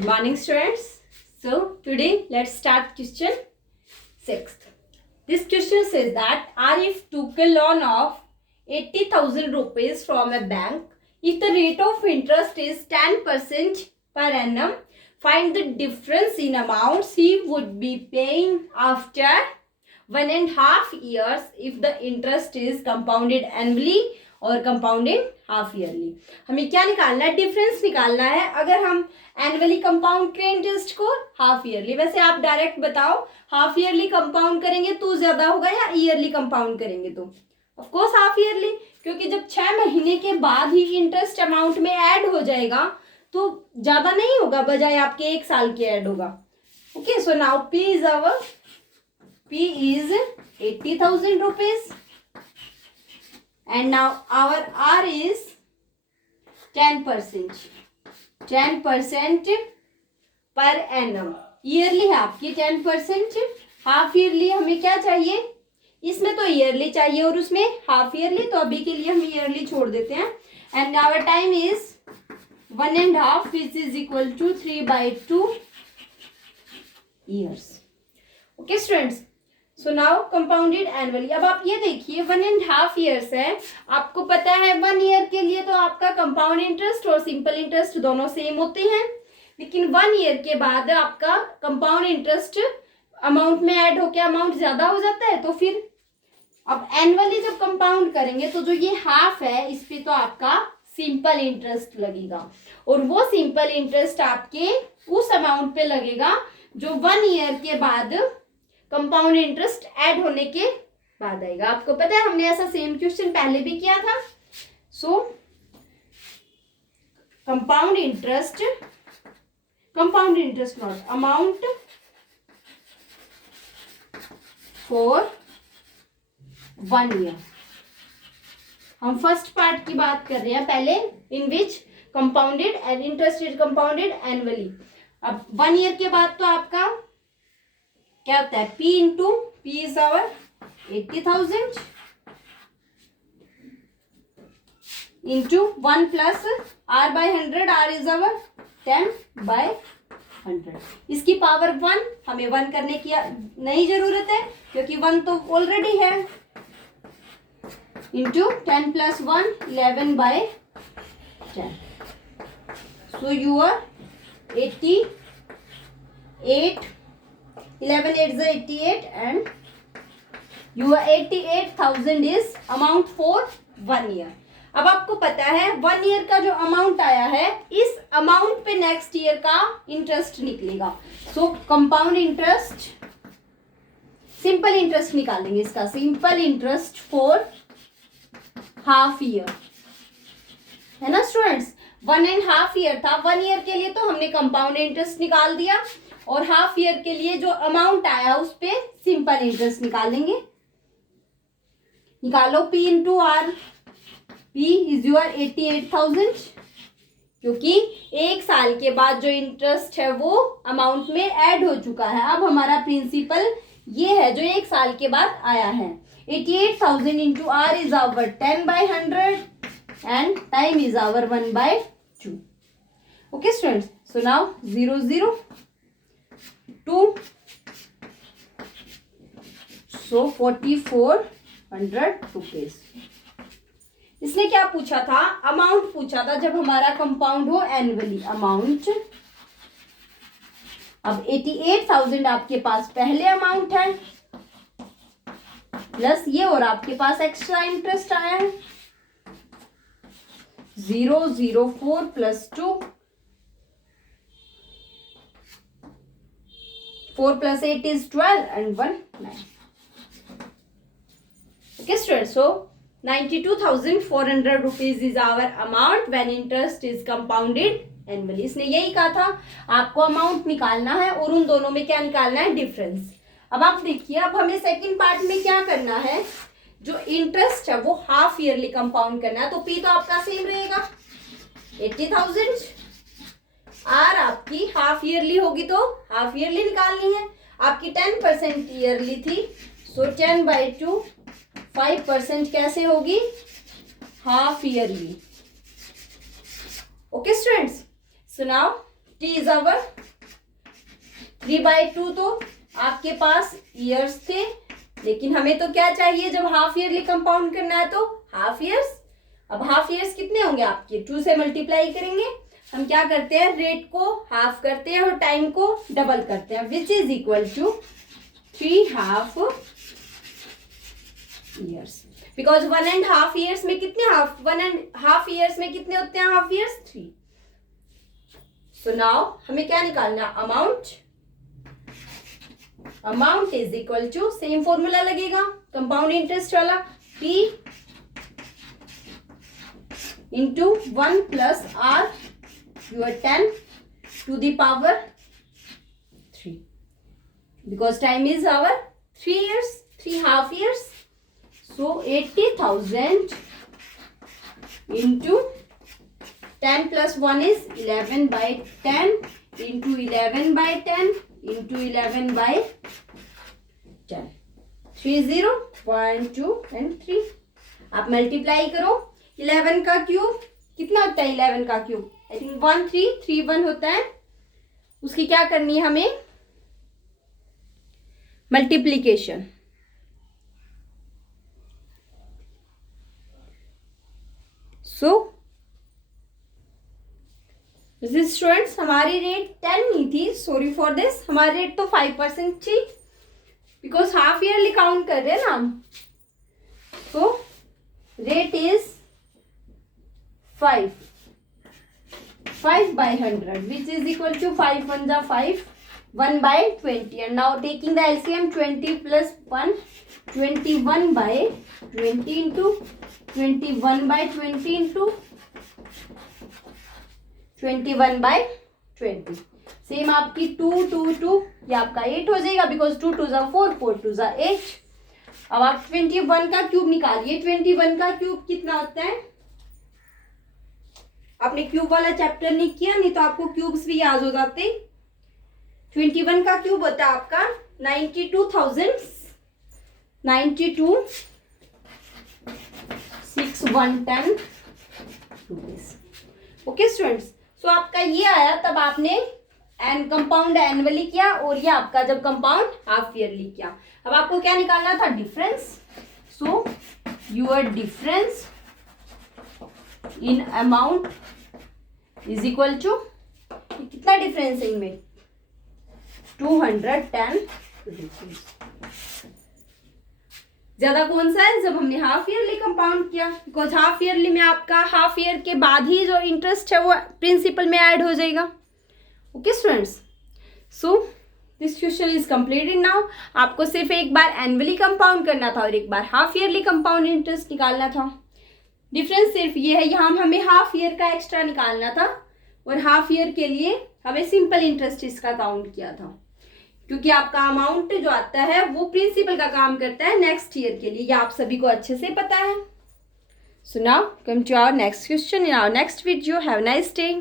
Good morning, students. So today let's start question 6. This question says that Arif took a loan of 80,000 rupees from a bank. If the rate of interest is 10% per annum, find the difference in amounts he would be paying after 1.5 years if the interest is compounded annually और compounded half yearly. हमें क्या निकालना है? Difference निकालना है अगर हम annually compound करें इंटरेस्ट को हाफ ईयरली. वैसे आप डायरेक्ट बताओ, हाफ ईयरली कंपाउंड करेंगे तो ज्यादा होगा या ईयरली कंपाउंड करेंगे तो? ऑफ कोर्स हाफ ईयरली, क्योंकि जब 6 महीने के बाद ही इंटरेस्ट अमाउंट में ऐड हो जाएगा तो ज्यादा नहीं होगा, बजाय आपके 1 साल के ऐड होगा. Okay, so now P is 80,000 rupees. And now our R is 10%. 10% per annum. Yearly है आपकी 10%. हाफ ईयरली हमें क्या चाहिए? इसमें तो ईयरली चाहिए और उसमें हाफ ईयरली, तो अभी के लिए हम ईयरली छोड़ देते हैं. And our time is 1.5 which is equal to 3/2 years. Okay students, so now compounded annually. अब आप ये देखिए 1.5 ईयर्स है. आपको पता है 1 ईयर के लिए तो आपका कंपाउंड इंटरेस्ट और सिंपल इंटरेस्ट दोनों सेम होते हैं, लेकिन 1 ईयर के बाद आपका कंपाउंड इंटरेस्ट अमाउंट में ऐड होकर अमाउंट ज्यादा हो जाता है. तो फिर अब एनुअली जब कंपाउंड करेंगे तो जो ये हाफ है इस पे तो आपका सिंपल इंटरेस्ट लगेगा, और वो सिंपल इंटरेस्ट आपके उस अमाउंट पे लगेगा जो 1 ईयर के बाद कंपाउंड इंटरेस्ट ऐड होने के बाद आएगा. आपको पता है हमने ऐसा सेम क्वेश्चन पहले भी किया था. So compound interest not amount for 1 year. हम फर्स्ट पार्ट की बात कर रहे हैं पहले, in which compounded and interest is compounded annually. अब 1 ईयर के बाद तो आपका क्या होता है? P into P is our 80,000 into 1 plus R by 100. R is our 10/100. इसकी पावर 1, हमें 1 करने की नहीं जरूरत है क्योंकि 1 तो ऑलरेडी है. Into 10 plus 1 11/10. So your 88 11 8 is 88 and your 88,000 is amount for 1 year. अब आपको पता है 1 ईयर का जो अमाउंट आया है इस अमाउंट पे नेक्स्ट ईयर का इंटरेस्ट निकलेगा. सो कंपाउंड इंटरेस्ट, सिंपल इंटरेस्ट निकालेंगे इसका. Simple interest for half year है ना स्टूडेंट्स. 1.5 ईयर था, 1 ईयर के लिए तो हमने कंपाउंड इंटरेस्ट निकाल दिया और हाफ ईयर के लिए जो अमाउंट आया उस पे सिंपल इंटरेस्ट निकालेंगे. निकालो P into R. P is your 88,000, क्योंकि 1 साल के बाद जो इंटरेस्ट है वो अमाउंट में ऐड हो चुका है. अब हमारा प्रिंसिपल ये है जो 1 साल के बाद आया है. 88,000 into R is our 10/100 and time is our 1/2. Okay students, so now 0 0 2, so 4,400 rupees. इसने क्या पूछा था? अमाउंट पूछा था जब हमारा कंपाउंड हो एनुअली. अमाउंट, अब 88,000 आपके पास पहले अमाउंट है प्लस ये और आपके पास एक्स्ट्रा इंटरेस्ट आया है. 004 plus 2, 4 plus 8 is 12 and 1 9. Okay students, so 92,400 rupees is our amount when interest is compounded annually. इसने यही कहा था आपको अमाउंट निकालना है और उन दोनों में क्या निकालना है? डिफरेंस. अब आप देखिए, अब हमें सेकंड पार्ट में क्या करना है? जो इंटरेस्ट है वो हाफ ईयरली कंपाउंड करना है. तो P तो आपका सेम रहेगा 80,000. आर आपकी हाफ ईयरली होगी तो हाफ ईयरली निकालनी है. आपकी 10% ईयरली थी, सो 10/2 5% कैसे होगी? Half yearly. Okay students, so now t is our 3/2 तो आपके पास ईयर्स थे, लेकिन हमें तो क्या चाहिए जब हाफ ईयरली कंपाउंड करना है तो हाफ ईयर्स। अब हाफ ईयर्स कितने होंगे आपके, 2 से मल्टीप्लाई करेंगे। हम क्या करते हैं, रेट को हाफ करते हैं और टाइम को डबल करते हैं, which is equal to 3.5 years. Because 1.5 years में कितने 1.5 ईयर्स में कितने होते हैं हाफ ईयर्स, 3। सो नाउ हमें क्या निकालना, amount is equal to, same formula लगेगा कंपाउंड इंटरेस्ट वाला, p into 1 plus r your 10 to the power 3, because time is our 3 years, 3 half years. So 80,000 into 10 plus 1 is 11/10 into 11/10 into 11/10, 30.2 and 3। आप multiply करो, 11 का cube कितना होता है, 11 का cube I think 1331 होता है। उसकी क्या करनी है हमें, मल्टीप्लीकेशन। सो स्टूडेंट्स हमारी रेट 10 नहीं थी, सॉरी फॉर दिस, हमारी रेट तो 5% थी, बिकॉज हाफ ईयरली काउंट कर रहे हैं ना हम। So rate is 5/100 which is equal to 5 1 are 5, 1/20, and now taking the LCM 20 plus 1, 21/20 into 21/20 into 21/20। Same आपकी 2 2 2 ये आपका 8 हो जाएगा, बिकॉज 2 2 are 4, 4 2 are 8। अब आप 21 का क्यूब निकालिए, 21 का क्यूब कितना होता है, आपने क्यूब वाला चैप्टर नहीं किया, नहीं तो आपको क्यूब्स भी याद हो जाते। 21 का क्यूब होता है आपका 92,610 रुपीज। ओके स्टूडेंट्स, सो आपका ये आया, तब आपने कंपाउंड एनुअली किया, और ये आपका जब कंपाउंड हाफ ईयरली किया। अब आपको क्या निकालना था, difference. So your difference in amount is equal to, कितना डिफरेंस है इनमें, 210 रुपीज। ज्यादा कौन सा है, जब हमने हाफ ईयरली कंपाउंड किया, बिकॉज हाफ ईयरली में आपका हाफ ईयर के बाद ही जो इंटरेस्ट है वो प्रिंसिपल में ऐड हो जाएगा। Okay students, so this question is completed now. आपको सिर्फ एक बार एनुअली कंपाउंड करना था और एक बार हाफ ईयरली कंपाउंड इंटरेस्ट निकालना था। डिफरेंस सिर्फ ये है, यहाँ हमें हाफ ईयर का एक्स्ट्रा निकालना था, और हाफ ईयर के लिए हमें सिंपल इंटरेस्ट इसका काउंट किया था, क्योंकि आपका अमाउंट जो आता है वो प्रिंसिपल का काम करता है नेक्स्ट ईयर के लिए, ये आप सभी को अच्छे से पता है। So now come to our next question in our next video. Have a nice day.